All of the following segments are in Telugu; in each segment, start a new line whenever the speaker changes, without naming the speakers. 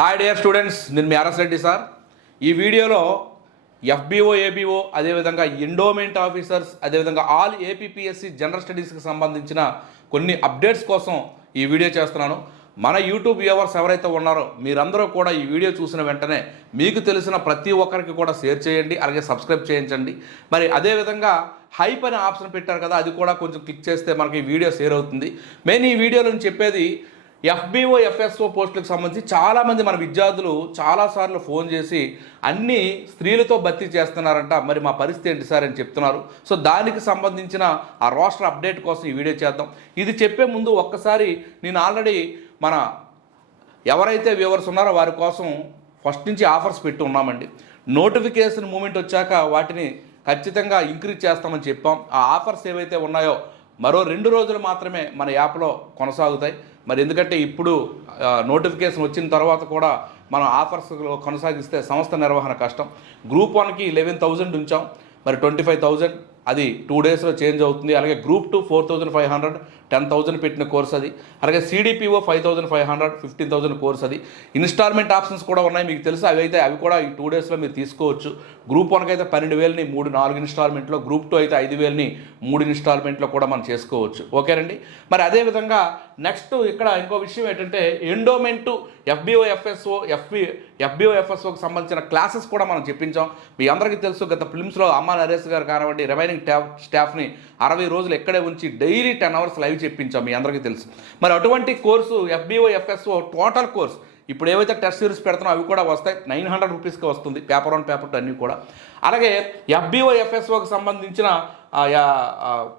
హాయ్ డియర్ స్టూడెంట్స్ నేను మీ ఆర్ఎస్ రెడ్డి సార్. ఈ వీడియోలో ఎఫ్బిఓ ఏబిఓ అదేవిధంగా ఎండోమెంట్ ఆఫీసర్స్ అదేవిధంగా ఆల్ ఏపీపీఎస్సి జనరల్ స్టడీస్కి సంబంధించిన కొన్ని అప్డేట్స్ కోసం ఈ వీడియో చేస్తున్నాను. మన యూట్యూబ్ వ్యూవర్స్ ఎవరైతే ఉన్నారో మీరందరూ కూడా ఈ వీడియో చూసిన వెంటనే మీకు తెలిసిన ప్రతి ఒక్కరికి కూడా షేర్ చేయండి అలాగే సబ్స్క్రైబ్ చేయించండి. మరి అదేవిధంగా హైప్ అనే ఆప్షన్ పెట్టారు కదా అది కూడా కొంచెం క్లిక్ చేస్తే మనకి ఈ వీడియో షేర్ అవుతుంది. మెయిన్ ఈ వీడియోలో చెప్పేది ఎఫ్బిఓ ఎఫ్ఎస్ఓ పోస్టులకు సంబంధించి చాలామంది మన విద్యార్థులు చాలాసార్లు ఫోన్ చేసి అన్ని స్త్రీలతో భర్తీ చేస్తున్నారంట. మరి మా పరిస్థితి ఏంటి సార్ అని చెప్తున్నారు. సో దానికి సంబంధించిన ఆ రోస్టర్ అప్డేట్ కోసం ఈ వీడియో చేద్దాం. ఇది చెప్పే ముందు ఒక్కసారి నేను ఆల్రెడీ మన ఎవరైతే వ్యూవర్స్ ఉన్నారో వారి కోసం ఫస్ట్ నుంచి ఆఫర్స్ పెట్టి ఉన్నామండి. నోటిఫికేషన్ మూమెంట్ వచ్చాక వాటిని ఖచ్చితంగా ఇంక్రీజ్ చేస్తామని చెప్పాం. ఆ ఆఫర్స్ ఏవైతే ఉన్నాయో మరో రెండు రోజులు మాత్రమే మన యాప్లో కొనసాగుతాయి. మరి ఎందుకంటే ఇప్పుడు నోటిఫికేషన్ వచ్చిన తర్వాత కూడా మనం ఆఫర్స్ కొనసాగిస్తే సంస్థ నిర్వహణ కష్టం. గ్రూప్ వన్కి లెవెన్ థౌజండ్ ఉంచాం. మరి ట్వంటీ ఫైవ్ థౌజండ్ అది టూ డేస్లో చేంజ్ అవుతుంది. అలాగే group two four thousand five hundred ten thousand పెట్టిన కోర్స్ అది. అలాగే CDPO five thousand five hundred fifteen thousand course అది. ఇన్స్టాల్మెంట్ ఆప్షన్స్ కూడా ఉన్నాయి. మీకు తెలుసు అవి అయితే అవి కూడా ఈ టూ డేస్లో మీరు తీసుకోవచ్చు. గ్రూప్ వన్కి అయితే పన్నెండు వేలని మూడు నాలుగు ఇన్స్టాల్మెంట్లో గ్రూప్ టూ అయితే ఐదు వేలని మూడు ఇన్స్టాల్మెంట్లో కూడా మనం చేసుకోవచ్చు. ఓకేనండి మరి అదేవిధంగా నెక్స్ట్ ఇక్కడ ఇంకో విషయం ఏంటంటే endowment FBO FSO FB FBO ఎఫ్ఎస్ఓకి సంబంధించిన క్లాసెస్ కూడా మనం చెప్పించాం. మీ అందరికీ తెలుసు గత ఫిల్మ్స్లో అమ్మ నరేష్ గారు కానివ్వండి రిమైనింగ్ స్టాఫ్ స్టాఫ్ని అరవై రోజులు ఎక్కడే ఉంచి డైలీ టెన్ అవర్స్ లైవ్ చెప్పించాం మీ అందరికీ తెలుసు. మరి అటువంటి course FBO FSO total course ఇప్పుడు ఏవైతే టెస్ట్ సిరీస్ పెడుతున్నా అవి కూడా వస్తాయి. నైన్ హండ్రెడ్ రూపీస్కి వస్తుంది పేపర్ వన్ పేపర్ టూ అన్నీ కూడా. అలాగే ఎఫ్బీఓ ఎఫ్ఎస్ఓకి సంబంధించిన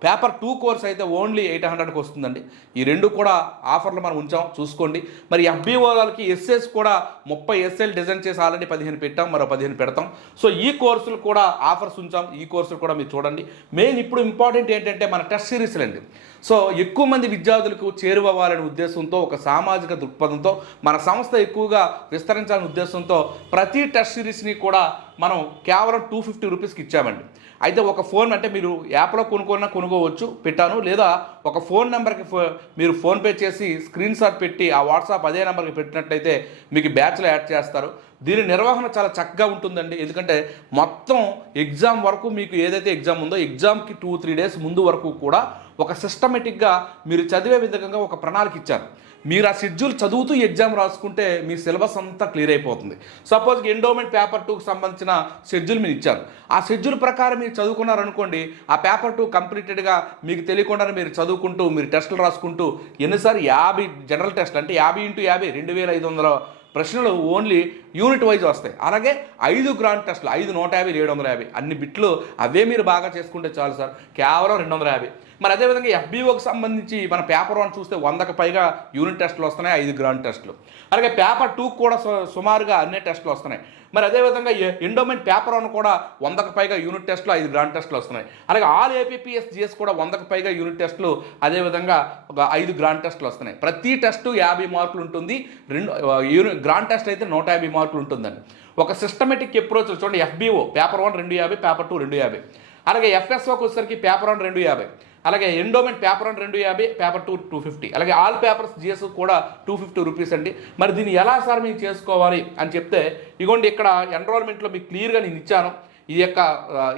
పేపర్ టూ కోర్స్ అయితే ఓన్లీ ఎయిట్ హండ్రెడ్కి వస్తుందండి. ఈ రెండు కూడా ఆఫర్లు మనం ఉంచాం చూసుకోండి. మరి ఎఫ్బిఓ వాళ్ళకి ఎస్ఎస్ కూడా ముప్పై ఎస్ఎల్ డిజైన్ చేసి ఆల్రెడీ పదిహేను పెట్టాం మరో పదిహేను పెడతాం. సో ఈ కోర్సులు కూడా ఆఫర్స్ ఉంచాం ఈ కోర్సులు కూడా మీరు చూడండి. మెయిన్ ఇప్పుడు ఇంపార్టెంట్ ఏంటంటే మన టెస్ట్ సిరీస్లు అండి సో ఎక్కువ మంది విద్యార్థులకు చేరువవ్వాలనే ఉద్దేశంతో ఒక సామాజిక దృక్పథంతో మన సంస్థ ఎక్కువగా విస్తరించాలనే ఉద్దేశంతో ప్రతి టెస్ట్ సిరీస్ని కూడా మనం కేవలం టూ ఫిఫ్టీ రూపీస్కి ఇచ్చామండి. అయితే ఒక ఫోన్ అంటే మీరు యాప్లో కొనుక్కున్నా కొనుక్కోవచ్చు పెట్టాను. లేదా ఒక ఫోన్ నెంబర్కి ఫో మీరు ఫోన్పే చేసి స్క్రీన్ షాట్ పెట్టి ఆ వాట్సాప్ అదే నెంబర్కి పెట్టినట్టయితే మీకు బ్యాచ్లో యాడ్ చేస్తారు. దీని నిర్వహణ చాలా చక్కగా ఉంటుందండి. ఎందుకంటే మొత్తం ఎగ్జామ్ వరకు మీకు ఏదైతే ఎగ్జామ్ ఉందో ఎగ్జామ్కి టూ త్రీ డేస్ ముందు వరకు కూడా ఒక సిస్టమేటిక్గా మీరు చదివే విధంగా ఒక ప్రణాళిక ఇచ్చారు. మీరు ఆ షెడ్యూల్ చదువుతూ ఎగ్జామ్ రాసుకుంటే మీ సిలబస్ అంతా క్లియర్ అయిపోతుంది. సపోజ్ ఎండోమెంట్ పేపర్ టూకి సంబంధించిన షెడ్యూల్ మీరు ఇచ్చారు. ఆ షెడ్యూల్ ప్రకారం మీరు చదువుకున్నారనుకోండి ఆ పేపర్ టూ కంప్లీటెడ్గా మీకు తెలియకుండానే మీరు చదువుకుంటూ మీరు టెస్టులు రాసుకుంటూ ఎన్నిసార్లు యాభై జనరల్ టెస్ట్ అంటే యాభై ఇంటూ యాభై రెండు వేల ఐదు వందల ప్రశ్నలు ఓన్లీ యూనిట్ వైజ్ వస్తాయి. అలాగే ఐదు గ్రాండ్ టెస్టులు ఐదు నూట యాభై ఏడు వందల యాభై అన్ని బిట్లు అవే మీరు బాగా చేసుకుంటే చాలు సార్. కేవలం రెండు వందల యాభై. మరి అదేవిధంగా ఎఫ్బీఓకి సంబంధించి మన పేపర్ వన్ చూస్తే వందకు పైగా యూనిట్ టెస్టులు వస్తున్నాయి ఐదు గ్రాండ్ టెస్టులు అలాగే పేపర్ టూ కూడా సు- సుమారుగా అన్ని టెస్టులు వస్తున్నాయి. మరి అదేవిధంగా ఎండోమెంట్ పేపర్ వన్ కూడా వందకు పైగా యూనిట్ టెస్టులు ఐదు గ్రాండ్ టెస్టులు వస్తున్నాయి. అలాగే ఆల్ ఏపీపీఎస్ జిఎస్ కూడా వందకు పైగా యూనిట్ టెస్టులు అదేవిధంగా ఒక ఐదు గ్రాండ్ టెస్టులు వస్తున్నాయి. ప్రతి టెస్టు యాభై మార్కులు ఉంటుంది. రెండు యూనిట్ గ్రాండ్ టెస్ట్ అయితే నూట యాభై మార్కులు ఉంటుందండి. ఒక సిస్టమేటిక్ అప్రోచ్ చూడండి ఎఫ్బీఓ పేపర్ వన్ రెండు యాభై పేపర్ టూ రెండు యాభై. అలాగే ఎఫ్ఎస్ఓకి వచ్చేసరికి పేపర్ వన్ రెండు యాభై. అలాగే ఎండోమెంట్ పేపర్ వన్ రెండు యాభై పేపర్ టూ టూ ఫిఫ్టీ అలాగే ఆల్ పేపర్స్ జిఎస్ కూడా టూ ఫిఫ్టీ రూపీస్ అండి. మరి దీన్ని ఎలా సార్ మీకు చేసుకోవాలి అని చెప్తే ఇగోండి ఇక్కడ ఎన్రోల్మెంట్లో మీకు క్లియర్గా నేను ఇచ్చాను. ఇది యొక్క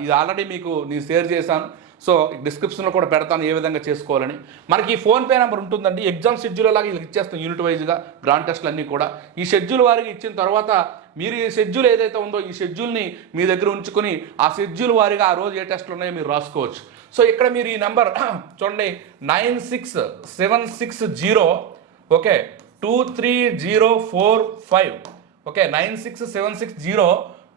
ఇది ఆల్రెడీ మీకు నేను షేర్ చేశాను. సో డిస్క్రిప్షన్లో కూడా పెడతాను ఏ విధంగా చేసుకోవాలని. మనకి ఈ ఫోన్పే నెంబర్ ఉంటుందండి. ఎగ్జామ్ షెడ్యూల్ అలాగే ఇచ్చేస్తాం యూనిట్ వైజ్గా గ్రాండ్ టెస్ట్లు అన్నీ కూడా. ఈ షెడ్యూల్ వారికి ఇచ్చిన తర్వాత మీరు ఈ షెడ్యూల్ ఏదైతే ఉందో ఈ షెడ్యూల్ని మీ దగ్గర ఉంచుకొని ఆ షెడ్యూల్ వారిగా ఆ రోజు ఏ టెస్ట్లు ఉన్నాయో మీరు రాసుకోవచ్చు. సో ఇక్కడ మీరు ఈ నెంబర్ చూడండి nine six seven six zero okay two three zero four five okay nine six seven six zero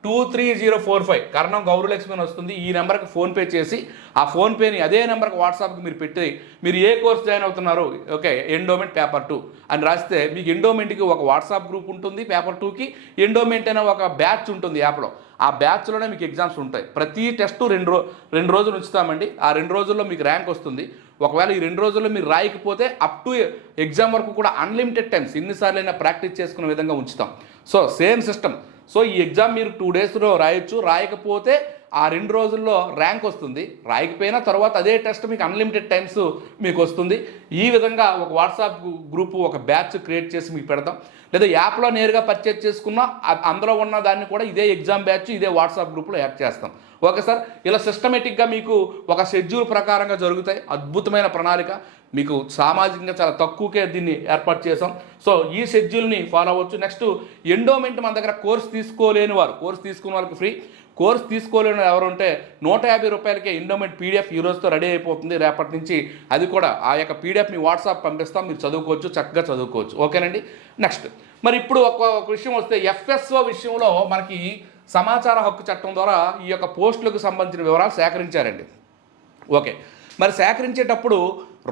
two three zero four five Karnam Gouravalakshmi అని వస్తుంది. ఈ నెంబర్కి ఫోన్పే చేసి ఆ ఫోన్పేని అదే నెంబర్కి వాట్సాప్కి మీరు పెట్టి మీరు ఏ కోర్స్ జాయిన్ అవుతున్నారు? ఓకే ఎండోమెంట్ పేపర్ టూ అని రాస్తే మీకు ఎండోమెంట్కి ఒక వాట్సాప్ గ్రూప్ ఉంటుంది పేపర్ టూకి ఎండోమెంట్ అనే ఒక బ్యాచ్ ఉంటుంది యాప్లో ఆ బ్యాచ్లోనే మీకు ఎగ్జామ్స్ ఉంటాయి. ప్రతి టెస్ట్ రెండు రో రెండు రోజులు ఉంచుతామండి. ఆ రెండు రోజుల్లో మీకు ర్యాంక్ వస్తుంది. ఒకవేళ ఈ రెండు రోజుల్లో మీరు రాయకపోతే అప్ టు ఎగ్జామ్ వరకు కూడా అన్లిమిటెడ్ టైమ్స్ ఎన్నిసార్లు అయినా ప్రాక్టీస్ చేసుకునే విధంగా ఉంచుతాం. సో సేమ్ సిస్టమ్ సో ఈ ఎగ్జామ్ మీరు టూ డేస్లో రాయొచ్చు. రాయకపోతే ఆ రెండు రోజుల్లో ర్యాంక్ వస్తుంది. రాయకపోయినా తర్వాత అదే టెస్ట్ మీకు అన్లిమిటెడ్ టైమ్స్ మీకు వస్తుంది. ఈ విధంగా ఒక వాట్సాప్ గ్రూప్ ఒక బ్యాచ్ క్రియేట్ చేసి మీకు పెడతాం. లేదా యాప్లో నేరుగా పర్చేజ్ చేసుకున్నా అందులో ఉన్న దాన్ని కూడా ఇదే ఎగ్జామ్ బ్యాచ్ ఇదే వాట్సాప్ గ్రూప్లో యాడ్ చేస్తాం. Okay sir? ఇలా సిస్టమేటిక్గా మీకు ఒక షెడ్యూల్ ప్రకారంగా జరుగుతాయి. అద్భుతమైన ప్రణాళిక. మీకు సామాజికంగా చాలా తక్కువకే దీన్ని ఏర్పాటు చేసాం సో ఈ షెడ్యూల్ని ఫాలో అవ్వచ్చు. నెక్స్ట్ ఎండోమెంట్ మన దగ్గర కోర్స్ తీసుకోలేని వారు కోర్స్ తీసుకున్న వాళ్ళకి ఫ్రీ కోర్స్ తీసుకోలేని ఎవరు ఉంటే నూట యాభై రూపాయలకే ఇండోమెంట్ పీడిఎఫ్ ఈ రోజుతో రెడీ అయిపోతుంది. రేపటి నుంచి అది కూడా ఆ యొక్క పీడిఎఫ్ మీ వాట్సాప్ పంపిస్తాం. మీరు చదువుకోవచ్చు చక్కగా చదువుకోవచ్చు. ఓకేనండి? నెక్స్ట్. మరి ఇప్పుడు ఒక ఒక విషయం వస్తే ఎఫ్ఎస్ఓ విషయంలో మనకి సమాచార హక్కు చట్టం ద్వారా ఈ యొక్క పోస్టులకు సంబంధించిన వివరాలు సేకరించారండి. ఓకే. మరి సేకరించేటప్పుడు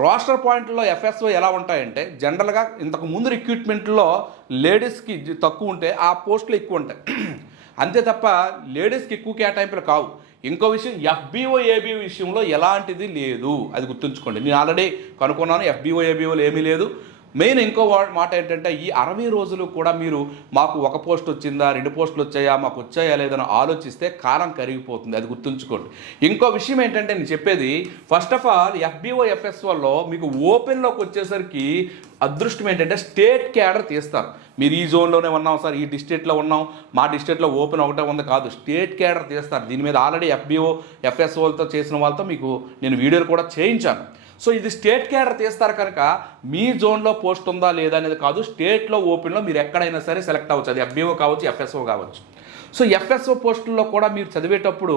రోస్టర్ పాయింట్లో ఎఫ్ఎస్ఓ ఎలా ఉంటాయంటే జనరల్గా ఇంతకు ముందు రిక్రూట్మెంట్లో లేడీస్కి తక్కువ ఉంటే ఆ పోస్టులు ఎక్కువ ఉంటాయి. అంతే తప్ప లేడీస్కి ఎక్కువ కేటాయింపులు కావు. ఇంకో విషయం ఎఫ్బీఓ ఏబీఓ విషయంలో ఎలాంటిది లేదు. అది గుర్తుంచుకోండి. నేను ఆల్రెడీ కనుక్కున్నాను ఎఫ్బీఓ ఏబీఓలు ఏమీ లేదు. మెయిన్ ఇంకో వా- మాట ఏంటంటే ఈ అరవై రోజులు కూడా మీరు మాకు ఒక పోస్ట్ వచ్చిందా రెండు పోస్టులు వచ్చాయా మాకు వచ్చాయా లేదని ఆలోచిస్తే కాలం కరిగిపోతుంది. అది గుర్తుంచుకోండి. ఇంకో విషయం ఏంటంటే నేను చెప్పేది ఫస్ట్ ఆఫ్ ఆల్ ఎఫ్బిఓ ఎఫ్ఎస్ఓలో మీకు ఓపెన్లోకి వచ్చేసరికి అదృష్టం ఏంటంటే స్టేట్ క్యాడర్ తీస్తారు. మీరు ఈ జోన్లోనే ఉన్నాం సార్ ఈ డిస్ట్రిక్ట్లో ఉన్నాం మా డిస్ట్రిక్ట్లో ఓపెన్ ఒకటే ఉంది కాదు స్టేట్ క్యాడర్ తీస్తారు. దీని మీద ఆల్రెడీ ఎఫ్బిఓ ఎఫ్ఎస్ఓలతో చేసిన వాళ్ళతో మీకు నేను వీడియోలు కూడా చేయించాను. సో ఇది స్టేట్ క్యాడర్ తీస్తారు కనుక మీ జోన్లో పోస్ట్ ఉందా లేదా అనేది కాదు స్టేట్లో ఓపెన్లో మీరు ఎక్కడైనా సరే సెలెక్ట్ అవ్వచ్చు. అది ఎఫ్బిఓ కావచ్చు ఎఫ్ఎస్ఓ కావచ్చు. సో ఎఫ్ఎస్ఓ పోస్టుల్లో కూడా మీరు చదివేటప్పుడు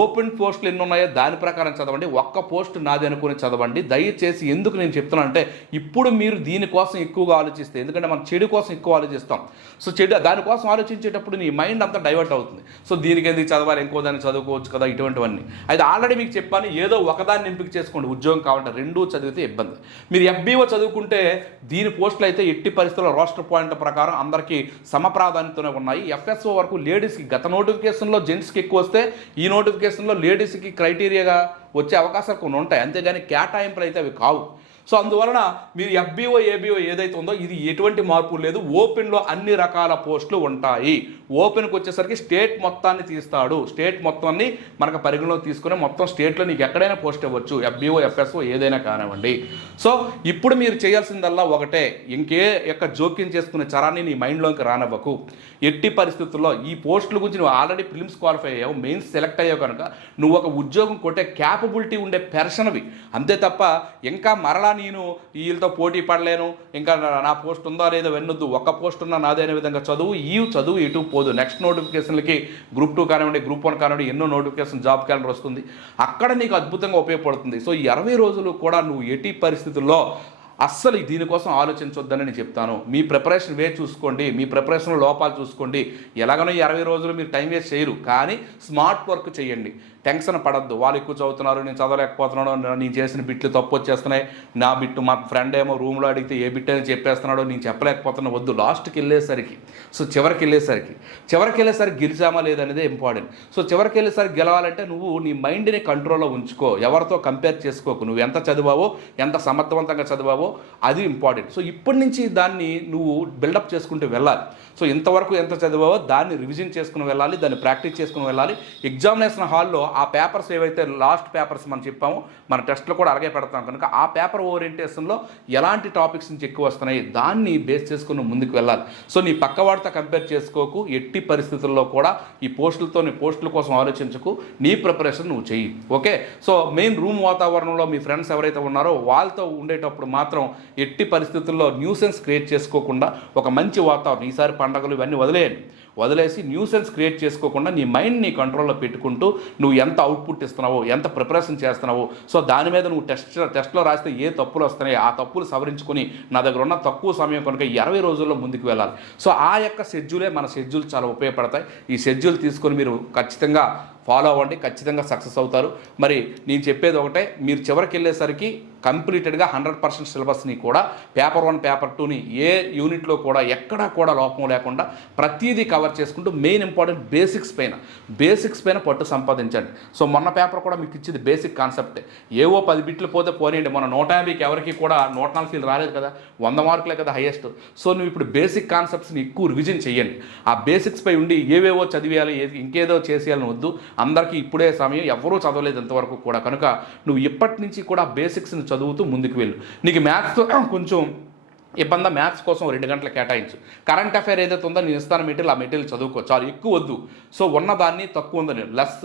ఓపెన్ పోస్టులు ఎన్ని ఉన్నాయో దాని ప్రకారం చదవండి. ఒక్క పోస్ట్ నాది అనుకుని చదవండి. దయచేసి ఎందుకు నేను చెప్తున్నాను అంటే ఇప్పుడు మీరు దీనికోసం ఎక్కువగా ఆలోచిస్తే ఎందుకంటే మనం చెడు కోసం ఎక్కువ ఆలోచిస్తాం. సో చెడు దానికోసం ఆలోచించేటప్పుడు నీ మైండ్ అంతా డైవర్ట్ అవుతుంది. సో దీనికి ఎందుకు చదవాలి ఇంకో దాన్ని చదువుకోవచ్చు కదా ఇటువంటివన్నీ. అయితే ఆల్రెడీ మీకు చెప్పాను ఏదో ఒకదాన్ని ఎంపిక చేసుకోండి. ఉద్యోగం కావాలంటే రెండూ చదివితే ఇబ్బంది. మీరు ఎఫ్బీఓ చదువుకుంటే దీని పోస్టులు అయితే ఎట్టి పరిస్థితుల్లో రోస్టర్ పాయింట్ ప్రకారం అందరికీ సమప్రాధాన్యతనే ఉన్నాయి. ఎఫ్ఎస్ఓ వరకు లేడీస్ లేడీస్కి గత నోటిఫికేషన్లో జెంట్స్కి ఎక్కువ వస్తే ఈ నోటిఫికేషన్లో లేడీస్కి క్రైటీరియాగా వచ్చే అవకాశాలు కొన్ని ఉంటాయి. అంతేగాని కేటాయింపులు అయితే అవి కావు. సో అందువలన మీరు ఎఫ్బిఓ ఏబీఓ ఏదైతే ఉందో ఇది ఎటువంటి మార్పు లేదు. ఓపెన్లో అన్ని రకాల పోస్టులు ఉంటాయి. ఓపెన్కి వచ్చేసరికి స్టేట్ మొత్తాన్ని తీస్తాడు. స్టేట్ మొత్తాన్ని మనకు పరిగణలో తీసుకుని మొత్తం స్టేట్లో నీకు ఎక్కడైనా పోస్ట్ ఇవ్వచ్చు. ఎఫ్బీఓ ఎఫ్ఎస్ఓ ఏదైనా కానివ్వండి. సో ఇప్పుడు మీరు చేయాల్సిందల్లా ఒకటే. ఇంకే యొక్క జోక్యం చేసుకునే చరాన్ని నీ మైండ్లోకి రానివ్వకు. ఎట్టి పరిస్థితుల్లో ఈ పోస్టుల గురించి నువ్వు ఆల్రెడీ ఫిలిమ్స్ క్వాలిఫై అయ్యావు. మెయిన్స్ సెలెక్ట్ అయ్యావు కనుక నువ్వు ఒక ఉద్యోగం కొట్టే క్యాపబిలిటీ ఉండే పెర్సన్వి అంతే తప్ప ఇంకా మరలా నేను వీళ్ళతో పోటీ పడలేను. ఇంకా నా- పోస్ట్ ఉందా లేదో వెన్నొద్దు ఒక్క పోస్ట్ ఉన్నా నాదైన విధంగా చదువు ఈ చదువు ఇటు పోదు. నెక్స్ట్ నోటిఫికేషన్లకి గ్రూప్ టూ కానివ్వండి గ్రూప్ వన్ కానివ్వండి ఎన్నో నోటిఫికేషన్ జాబ్ క్యాలెండర్ వస్తుంది. అక్కడ నీకు అద్భుతంగా ఉపయోగపడుతుంది. సో ఈ అరవై రోజులు కూడా నువ్వు ఎట్టి పరిస్థితుల్లో అస్సలు దీనికోసం ఆలోచించొద్దని నేను చెప్తాను. మీ ప్రిపరేషన్ వే చూసుకోండి. మీ ప్రిపరేషన్ లోపాలు చూసుకోండి. ఎలాగనో ఈ అరవై రోజులు మీరు టైం వేస్ట్ చేయరు. కానీ స్మార్ట్ వర్క్ చేయండి. టెన్షన్ పడద్దు. వాళ్ళు ఎక్కువ చదువుతున్నారు నేను చదవలేకపోతున్నాడు నేను చేసిన బిట్లు తప్పు వచ్చేస్తున్నాయి. నా బిట్టు మా ఫ్రెండ్ ఏమో రూమ్లో అడిగితే ఏ బిట్ అని చెప్పేస్తున్నాడో నేను చెప్పలేకపోతున్నా. వద్దు. లాస్ట్కి వెళ్ళేసరికి. సో చివరికి వెళ్ళేసరికి. చివరికి వెళ్ళేసరికి గెలిచామా లేదనేది ఇంపార్టెంట్. సో చివరికి వెళ్ళేసరికి గెలవాలంటే నువ్వు నీ మైండ్ని కంట్రోల్లో ఉంచుకో. ఎవరితో కంపేర్ చేసుకోకు. నువ్వు ఎంత చదివావో ఎంత సమర్థవంతంగా చదివావో అది ఇంపార్టెంట్. సో ఇప్పటి నుంచి దాన్ని నువ్వు బిల్డప్ చేసుకుంటూ వెళ్ళాలి. సో ఇంతవరకు ఎంత చదివావో దాన్ని రివిజన్ చేసుకుని వెళ్ళాలి దాన్ని ప్రాక్టీస్ చేసుకుని వెళ్ళాలి. ఎగ్జామినేషన్ హాల్లో ఆ పేపర్స్ ఏవైతే లాస్ట్ పేపర్స్ మనం చెప్పామో మన టెస్ట్లో కూడా అలాగే పెడతాం. కనుక ఆ పేపర్ ఓరియంటేషన్లో ఎలాంటి టాపిక్స్ నుంచి ఎక్కువ వస్తున్నాయి దాన్ని బేస్ చేసుకుని ముందుకు వెళ్ళాలి. సో నీ పక్కవాడితో కంపేర్ చేసుకోకు ఎట్టి పరిస్థితుల్లో కూడా ఈ పోస్టులతో నీ పోస్టుల కోసం ఆలోచించకు నీ ప్రిపరేషన్ నువ్వు చెయ్యి. ఓకే? సో మెయిన్ రూమ్ వాతావరణంలో మీ ఫ్రెండ్స్ ఎవరైతే ఉన్నారో వాళ్ళతో ఉండేటప్పుడు మాత్రం ఎట్టి పరిస్థితుల్లో న్యూసెన్స్ క్రియేట్ చేసుకోకుండా ఒక మంచి వాతావరణం ఈసారి పండగలు ఇవన్నీ వదిలేయండి. వదిలేసి న్యూసెన్స్ క్రియేట్ చేసుకోకుండా నీ మైండ్ నీ కంట్రోల్లో పెట్టుకుంటూ నువ్వు ఎంత అవుట్పుట్ ఇస్తున్నావో ఎంత ప్రిపరేషన్ చేస్తున్నావో సో దాని మీద నువ్వు టెస్ట్ టెస్ట్లో రాస్తే ఏ తప్పులు వస్తున్నాయి ఆ తప్పులు సవరించుకొని నా దగ్గర ఉన్న తక్కువ సమయం కనుక ఇరవై రోజుల్లో ముందుకు వెళ్ళాలి. సో ఆ యొక్క షెడ్యూలే మన షెడ్యూల్ చాలా ఉపయోగపడతాయి. ఈ షెడ్యూల్ తీసుకొని మీరు ఖచ్చితంగా ఫాలో అవ్వండి ఖచ్చితంగా సక్సెస్ అవుతారు. మరి నేను చెప్పేది ఒకటే మీరు చివరికి వెళ్ళేసరికి కంప్లీటెడ్గా హండ్రెడ్ పర్సెంట్ సిలబస్ని కూడా పేపర్ వన్ పేపర్ టూని ఏ యూనిట్లో కూడా ఎక్కడా కూడా లోపం లేకుండా ప్రతిదీ కవర్ చేసుకుంటూ మెయిన్ ఇంపార్టెంట్ బేసిక్స్ పైన బేసిక్స్ పైన పట్టు సంపాదించండి. సో మొన్న పేపర్ కూడా మీకు ఇచ్చింది బేసిక్ కాన్సెప్టే. ఏవో పది బిట్లు పోతే పోనీయండి మన నూట యాభైకి ఎవరికి కూడా నూట ఫీల్ రాలేదు కదా వంద మార్కులే కదా హైయెస్ట్. సో నువ్వు ఇప్పుడు బేసిక్ కాన్సెప్ట్స్ని ఎక్కువ రివిజన్ చేయండి ఆ బేసిక్స్ పై ఉండి ఏవేవో చదివేయాలి ఏది ఇంకేదో చేసేయాలని వద్దు. అందరికీ ఇప్పుడే సమయం ఎవరూ చదవలేదు ఇంతవరకు కూడా. కనుక నువ్వు ఇప్పటి నుంచి కూడా బేసిక్స్ని చదువుతూ ముందుకు వెళ్ళు. నీకు మ్యాథ్స్ కొంచెం ఇబ్బంది మ్యాథ్స్ కోసం రెండు గంటలు కేటాయించు. కరెంట్ అఫైర్ ఏదైతే ఉందో నేను ఇస్తాను మెటీరియల్ ఆ మెటీరియల్ చదువుకో. చాలు ఎక్కువ వద్దు. సో ఉన్నదాన్ని తక్కువ ఉందని. Less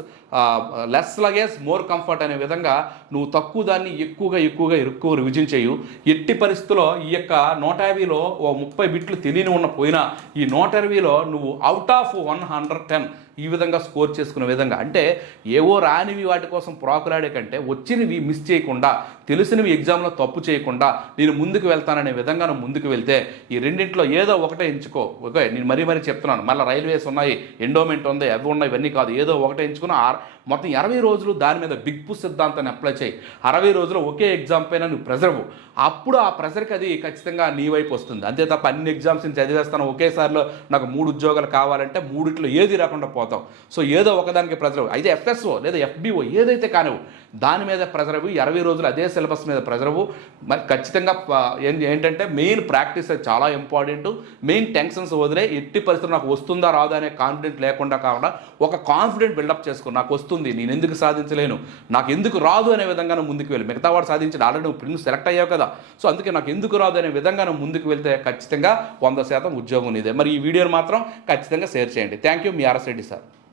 less luggage more comfort అనే విధంగా నువ్వు తక్కువ దాన్ని ఎక్కువగా ఎక్కువగా ఎక్కువ రివిజన్ చేయు. ఎట్టి పరిస్థితుల్లో ఈ యొక్క నూట యాభైలో ఓ ముప్పై బిట్లు తెలియని ఉన్న పోయినా ఈ నూట ఇరవైలో నువ్వు out of one hundred ten ఈ విధంగా స్కోర్ చేసుకునే విధంగా. అంటే ఏవో రానివి వాటి కోసం ప్రాకులాడే కంటే వచ్చినవి మిస్ చేయకుండా తెలిసినవి ఎగ్జామ్లో తప్పు చేయకుండా నేను ముందుకు వెళ్తాననే విధంగా నువ్వు ముందుకు వెళ్తే ఈ రెండింటిలో ఏదో ఒకటే ఎంచుకో. ఓకే నేను మరీ మరీ చెప్తున్నాను. మళ్ళీ రైల్వేస్ ఉన్నాయి ఎండోమెంట్ ఉంది అవి ఉన్నాయి ఇవన్నీ కాదు. ఏదో ఒకటే ఎంచుకుని ఆర్- మొత్తం ఇరవై రోజులు దాని మీద బిగ్ పుష్ సిద్ధాంతాన్ని అప్లై చేయి. అరవై రోజులు ఒకే ఎగ్జామ్ పైన నువ్వు ప్రెజర్ అప్పుడు ఆ ప్రెజర్కి అది ఖచ్చితంగా నీ వైపు వస్తుంది. అంతే తప్ప అన్ని ఎగ్జామ్స్ చదివేస్తాను. ఒకేసారిలో నాకు మూడు ఉద్యోగాలు కావాలంటే మూడిట్లో ఏది రాకుండా పోతాం సో ఏదో ఒకదానికి ప్రెజర్ అయితే ఎఫ్ఎస్ఓ లేదా ఎఫ్బిఓ ఏదైతే కానివ్వు దాని మీద ప్రెజరవు ఇరవై రోజులు అదే సిలబస్ మీద ప్రెజరవు. మరి ఖచ్చితంగా ఏం- ఏంటంటే మెయిన్ ప్రాక్టీస్ అది చాలా ఇంపార్టెంట్. మెయిన్ టెన్షన్స్ వదిలే ఎట్టి పరిస్థితులు నాకు వస్తుందా రాదా అనే కాన్ఫిడెంట్ లేకుండా కాకుండా ఒక కాన్ఫిడెంట్ బిల్డప్ చేసుకుని నాకు వస్తుంది నేను ఎందుకు సాధించలేను? నాకు ఎందుకు రాదు అనే విధంగా ముందుకు వెళ్ళి. మిగతా వాడు సాధించాడు ఆల్రెడీ నువ్వు ప్రిన్స్ సెలెక్ట్ అయ్యావు కదా. సో అందుకే నాకు ఎందుకు రాదు అనే విధంగా ముందుకు వెళ్తే ఖచ్చితంగా వంద శాతం ఉద్యోగం ఇదే మరి ఈ వీడియోని మాత్రం ఖచ్చితంగా షేర్ చేయండి. థ్యాంక్ యూ మీ ఆర్ఎస్ రెడ్డి సార్.